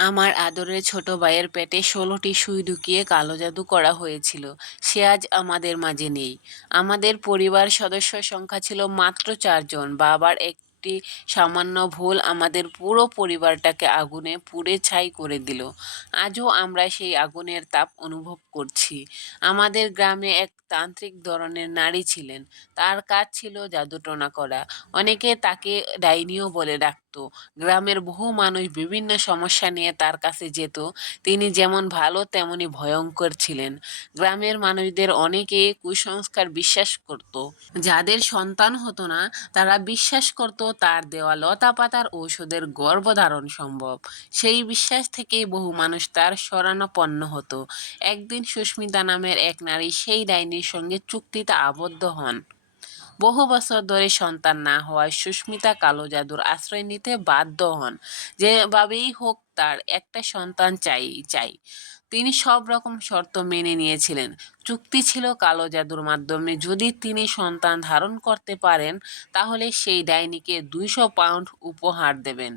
আমার আদরের ছোট ভাইয়ের পেটে ষোলোটি সুই ঢুকিয়ে কালো জাদু করা হয়েছিল। সে আজ আমাদের মাঝে নেই। আমাদের পরিবার সদস্য সংখ্যা ছিল মাত্র চারজন। বাবার একটি সামান্য ভুল আমাদের পুরো পরিবারটাকে আগুনে পুড়ে ছাই করে দিল। আজও আমরা সেই আগুনের তাপ অনুভব করছি। আমাদের গ্রামে এক তান্ত্রিক ধরনের নারী ছিলেন। তার কাজ ছিল জাদুটোনা করা। অনেকে তাকে ডাইনিও বলে ডাকতো গ্রামের বহু মানুষ বিভিন্ন সমস্যা নিয়ে তার কাছে যেত। তিনি যেমন ভালো, তেমনি ভয়ঙ্কর ছিলেন। গ্রামের মানুষদের অনেকে কুসংস্কার বিশ্বাস করত। যাদের সন্তান হতো না, তারা বিশ্বাস করত তার দেওয়া লতা পাতার ঔষধের গর্ভধারণ সম্ভব। সেই বিশ্বাস থেকেই বহু মানুষ তার শরণাপন্ন হতো। একদিন সুস্মিতা নামের এক নারী সেই ডাইনির সঙ্গে চুক্তিতে আবদ্ধ হন। বহু বছর ধরে সন্তান না হওয়ায় সুস্মিতা কালো জাদুর আশ্রয় নিতে বাধ্য হন। যেভাবেই হোক তার একটা সন্তান চাই চাই। তিনি সব রকম শর্ত মেনে নিয়েছিলেন। চুক্তি ছিল কালো জাদুর মাধ্যমে। যদি তিনি সন্তান ধারণ করতে পারেন, তাহলে সেই ডাইনিকে দুইশো পাউন্ড উপহার দেবেন।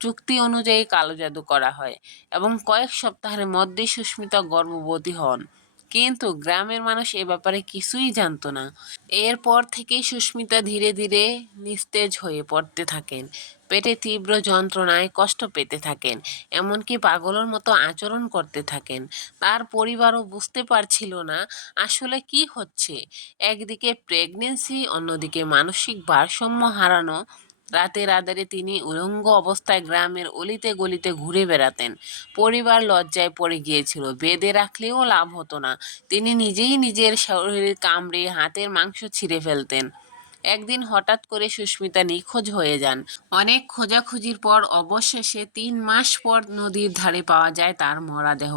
চুক্তি অনুযায়ী কালো জাদু করা হয় এবং কয়েক সপ্তাহের মধ্যে সুস্মিতা গর্ভবতী হন। কিন্তু গ্রামের মানুষ এ ব্যাপারে কিছুই জানতো না। এরপর থেকেই সুস্মিতা ধীরে ধীরে নিস্তেজ হয়ে পড়তে থাকেন। পেটে তীব্র যন্ত্রণায় কষ্ট পেতে থাকেন, এমনকি পাগলের মতো আচরণ করতে থাকেন। তার পরিবারও বুঝতে পারছিল না আসলে কি হচ্ছে। একদিকে প্রেগনেন্সি অন্যদিকে মানসিক ভারসাম্য হারানো রাতের আদারে তিনি উলঙ্গ অবস্থায় গ্রামের অলিতে গলিতে ঘুরে বেড়াতেন। পরিবার লজ্জায় পড়ে গিয়েছিল। বেঁধে রাখলেও লাভ হতো না। তিনি নিজেই নিজের শরীরের কামড়ে হাতের মাংস ছিঁড়ে ফেলতেন। একদিন হঠাৎ করে সুস্মিতা নিখোঁজ হয়ে যান। অনেক খোঁজাখুঁজির পর অবশেষে তিন মাস পর নদীর ধারে পাওয়া যায় তার মরাদেহ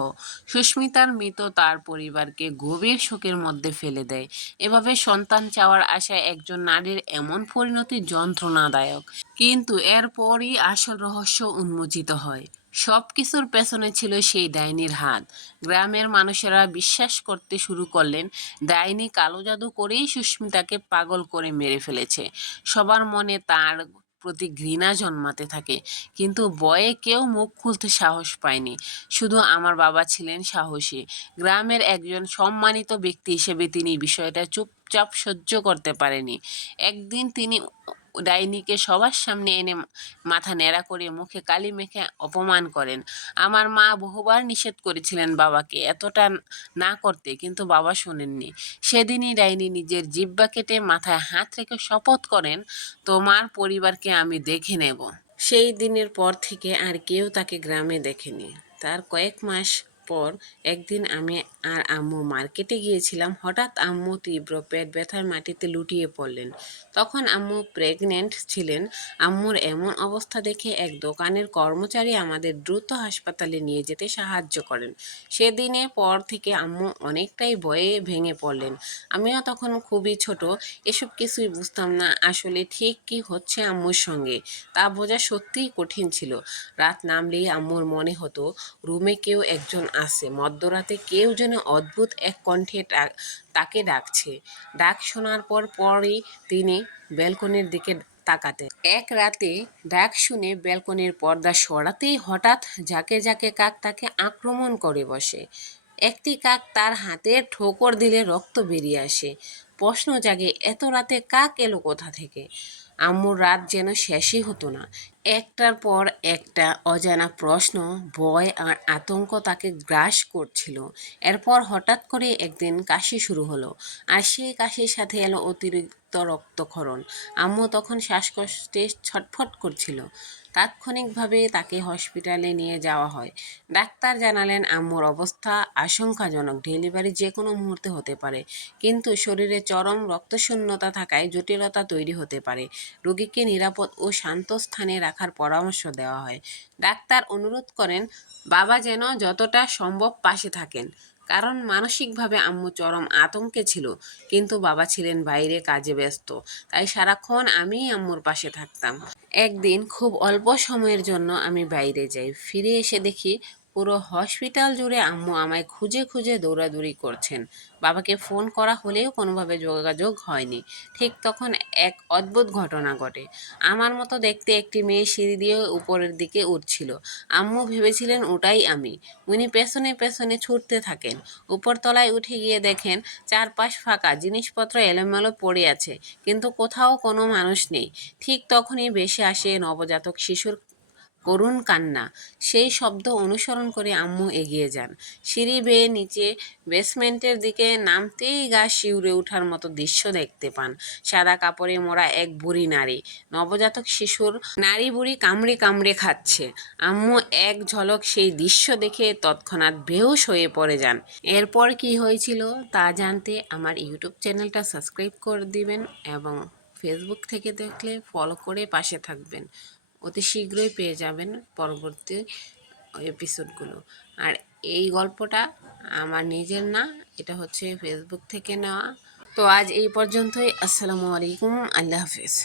সুস্মিতার মৃত তার পরিবারকে গভীর শোকের মধ্যে ফেলে দেয়। এভাবে সন্তান চাওয়ার আশায় একজন নারীর এমন পরিণতি যন্ত্রণাদায়ক। কিন্তু এরপরই আসল রহস্য উন্মোচিত হয়। সব কিছুর পেছনে ছিল সেই ডাইনির হাত। গ্রামের মানুষেরা বিশ্বাস করতে শুরু করলেন, ডাইনি কালো জাদু করেই সুস্মিতাকে পাগল করে মেরে ফেলেছে। সবার মনে তার প্রতি ঘৃণা জন্মাতে থাকে, কিন্তু বয়ে কেউ মুখ খুলতে সাহস পায়নি। শুধু আমার বাবা ছিলেন সাহসী। গ্রামের একজন সম্মানিত ব্যক্তি হিসেবে তিনি বিষয়টা চুপচাপ সহ্য করতে পারেনি। একদিন তিনি ডাইনিকে সবার সামনে এনে মাথা ন্যাড়া করে মুখে কালি মেখে অপমান করেন। আমার মা বহুবার নিষেধ করেছিলেন বাবাকে এতটা না করতে, কিন্তু বাবা শোনেননি। সেদিনই ডাইনি নিজের জিব্বা কেটে মাথায় হাত রেখে শপথ করেন, তোমার পরিবারকে আমি দেখে নেব। সেই দিনের পর থেকে আর কেউ তাকে গ্রামে দেখেনি। তার কয়েক মাস পর একদিন আমি আর আম্মু মার্কেটে গিয়েছিলাম। হঠাৎ আম্মু তীব্র পেট ব্যথার মাটিতে লুটিয়ে পড়লেন। তখন আম্মু প্রেগনেন্ট ছিলেন। আম্মুর এমন অবস্থা দেখে এক দোকানের কর্মচারী আমাদের দ্রুত হাসপাতালে নিয়ে যেতে সাহায্য করেন। সেদিনে পর থেকে আম্মু অনেকটাই ভয়ে ভেঙে পড়লেন। আমিও তখন খুবই ছোট, এসব কিছুই বুঝতাম না আসলে ঠিক কি হচ্ছে আম্মুর সঙ্গে। তা বোঝা সত্যিই কঠিন ছিল। রাত নামলেই আম্মুর মনে হতো, রুমে কেউ একজন আছে মধ্যরাতে কেউ যেন অদ্ভুত এক কণ্ঠে তাকে ডাকছে। ডাক শোনার পর পরই তিনি ব্যালকনির দিকে তাকাতেন। এক রাতে ডাক শুনে ব্যালকনির পর্দা সরাতেই হঠাৎ ঝাঁকে ঝাঁকে কাক তাকে আক্রমণ করে বসে। একটি কাক তার হাতে ঠোকর দিলে রক্ত বেরিয়ে আসে। প্রশ্ন জাগে, এত রাতে কাক এলো কোথা থেকে? আম্মুর রাত যেন শেষই হতো না। একটার পর একটা অজানা প্রশ্ন, ভয় আর আতঙ্ক তাকে গ্রাস করছিল। এরপর হঠাৎ করে একদিন কাশি শুরু হলো আর সেই কাশির সাথে এলো অতিরিক্ত রক্তক্ষরণ। আম্মু তখন শ্বাসকষ্টে ছটফট করছিল। তাৎক্ষণিকভাবে তাকে হসপিটালে নিয়ে যাওয়া হয়। ডাক্তার জানালেন, আম্মুর অবস্থা আশঙ্কাজনক। ডেলিভারি যে কোনো মুহূর্তে হতে পারে। কিন্তু শরীরে চরম রক্তশূন্যতা থাকায় জটিলতা তৈরি হতে পারে। রোগীকে নিরাপদ ও শান্ত স্থানে রাখার পরামর্শ দেওয়া হয়। ডাক্তার অনুরোধ করেন, বাবা যেন যতটা সম্ভব পাশে থাকেন। কারণ মানসিকভাবে আম্মু চরম আতঙ্কে ছিল, কিন্তু বাবা ছিলেন বাইরে কাজে ব্যস্ত। তাই সারাক্ষণ আমি আম্মুর পাশে থাকতাম। একদিন খুব অল্প সময়ের জন্য আমি বাইরে যাই। ফিরে এসে দেখি পুরো হসপিটাল জুড়ে আম্মু আমায় খুঁজে খুঁজে দৌড়াদৌড়ি করছেন। বাবাকে ফোন করা হলেও কোনোভাবে যোগাযোগ হয়নি। ঠিক তখন এক অদ্ভুত ঘটনা ঘটে। আমার মতো দেখতে একটি মেয়ে সিঁড়ি দিয়ে উপরের দিকে উঠছিল। আম্মু ভেবেছিলেন ওটাই আমি। উনি পেছনে পেছনে ছুটতে থাকেন। উপরতলায় উঠে গিয়ে দেখেন, চারপাশ ফাঁকা, জিনিসপত্র এলোমেলো পড়ে আছে, কিন্তু কোথাও কোনো মানুষ নেই। ঠিক তখনই ভেসে আসে নবজাতক শিশুর করুণ কান্না। সেই শব্দ অনুসরণ করে আম্মু এগিয়ে যান। সিঁড়ি বেয়ে নিচে বেসমেন্টের দিকে নামতেই গা শিউরে ওঠার মতো দৃশ্য দেখতে পান। সাদা কাপড়ে মোড়া এক বুড়ি নারী। নবজাতক শিশুর নারী বুড়ি কামড়ে কামড়ে খাচ্ছে। আম্মু এক ঝলক সেই দৃশ্য দেখে তৎক্ষণাৎ বেহুশ হয়ে পড়ে যান। এরপর কি হয়েছিল তা জানতে আমার ইউটিউব চ্যানেলটা সাবস্ক্রাইব করে দিবেন এবং ফেসবুক থেকে দেখলে ফলো করে পাশে থাকবেন। অতি শীঘ্রই পেয়ে যাবেন পরবর্তী এপিসোডগুলো আর এই গল্পটা আমার নিজের না, এটা হচ্ছে ফেসবুক থেকে নেওয়া। তো আজ এই পর্যন্তই। আসসালামু আলাইকুম। আল্লাহ হাফিজ।